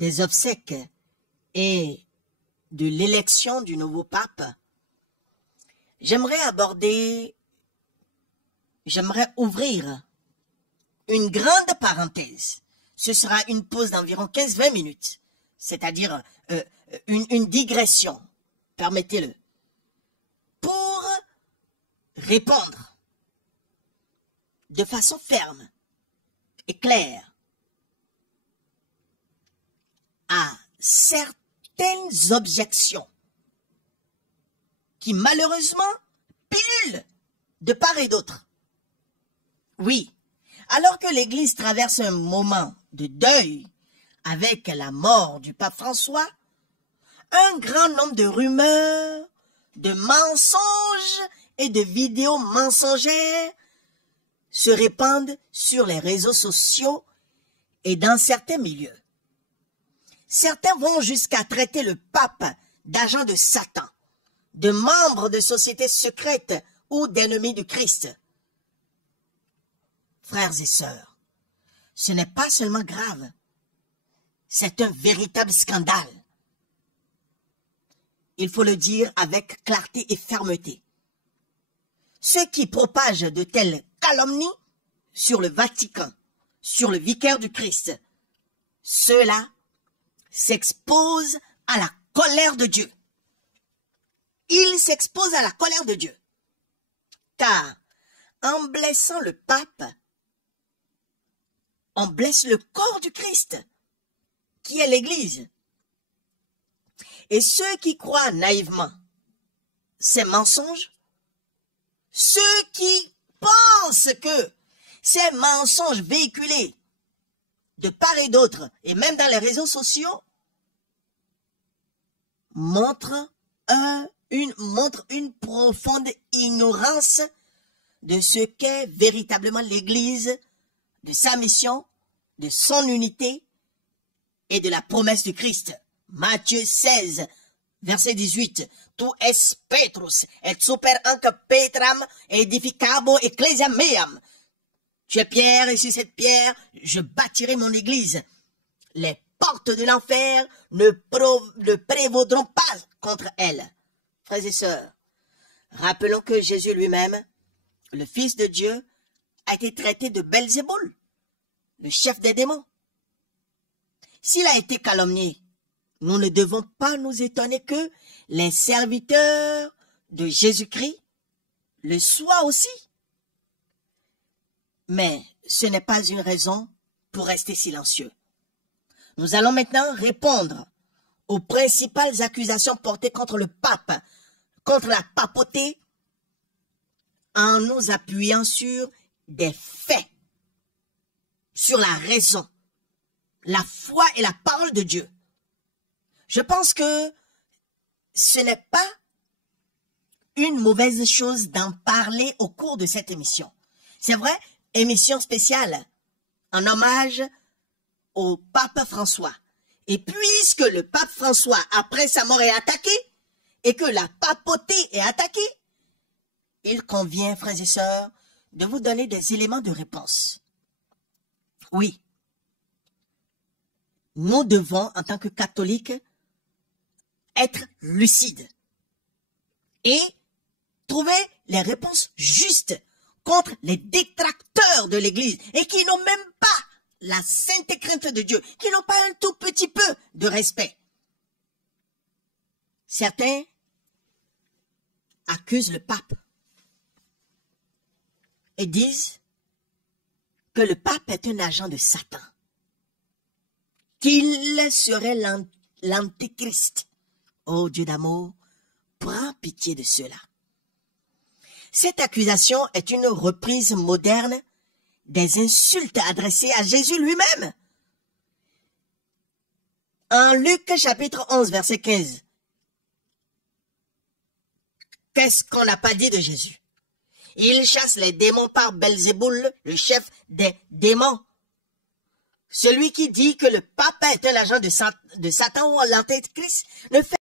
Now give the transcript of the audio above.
des obsèques et de l'élection du nouveau pape, j'aimerais ouvrir une grande parenthèse. Ce sera une pause d'environ 15-20 minutes, c'est-à-dire une digression, permettez-le, pour répondre de façon ferme et claire à certaines objections qui malheureusement pilulent de part et d'autre. Oui, alors que l'Église traverse un moment de deuil avec la mort du pape François, un grand nombre de rumeurs, de mensonges et de vidéos mensongères se répandent sur les réseaux sociaux et dans certains milieux. Certains vont jusqu'à traiter le pape d'agent de Satan, de membre de sociétés secrètes ou d'ennemis du Christ. Frères et sœurs, ce n'est pas seulement grave, c'est un véritable scandale. Il faut le dire avec clarté et fermeté. Ceux qui propagent de telles calomnies sur le Vatican, sur le vicaire du Christ, ceux-là s'exposent à la colère de Dieu. Ils s'exposent à la colère de Dieu. Car en blessant le pape, on blesse le corps du Christ, qui est l'Église. Et ceux qui croient naïvement ces mensonges, ceux qui pensent que ces mensonges véhiculés de part et d'autre, et même dans les réseaux sociaux, montrent une profonde ignorance de ce qu'est véritablement l'Église, de sa mission, de son unité et de la promesse du Christ. Matthieu 16, verset 18. Tu es Petrus, et super anque Petram, edificabo ecclesia meam. Tu es Pierre, et sur cette pierre, je bâtirai mon église. Les portes de l'enfer ne prévaudront pas contre elle. Frères et sœurs, rappelons que Jésus lui-même, le Fils de Dieu, a été traité de Belzéboul, le chef des démons. S'il a été calomnié, nous ne devons pas nous étonner que les serviteurs de Jésus-Christ le soient aussi. Mais ce n'est pas une raison pour rester silencieux. Nous allons maintenant répondre aux principales accusations portées contre le pape, contre la papauté, en nous appuyant sur des faits, sur la raison, la foi et la parole de Dieu. Je pense que ce n'est pas une mauvaise chose d'en parler au cours de cette émission. C'est vrai, émission spéciale en hommage au pape François. Et puisque le pape François, après sa mort, est attaqué, et que la papauté est attaquée, il convient, frères et sœurs, de vous donner des éléments de réponse. Oui, nous devons, en tant que catholiques, être lucides et trouver les réponses justes contre les détracteurs de l'Église et qui n'ont même pas la sainte crainte de Dieu, qui n'ont pas un tout petit peu de respect. Certains accusent le pape et disent que le pape est un agent de Satan, qu'il serait l'antéchrist. Ô Dieu d'amour, prends pitié de cela. Cette accusation est une reprise moderne des insultes adressées à Jésus lui-même. En Luc chapitre 11, verset 15, qu'est-ce qu'on n'a pas dit de Jésus? Il chasse les démons par Belzéboul, le chef des démons. Celui qui dit que le pape est un agent de Satan ou l'antéchrist ne fait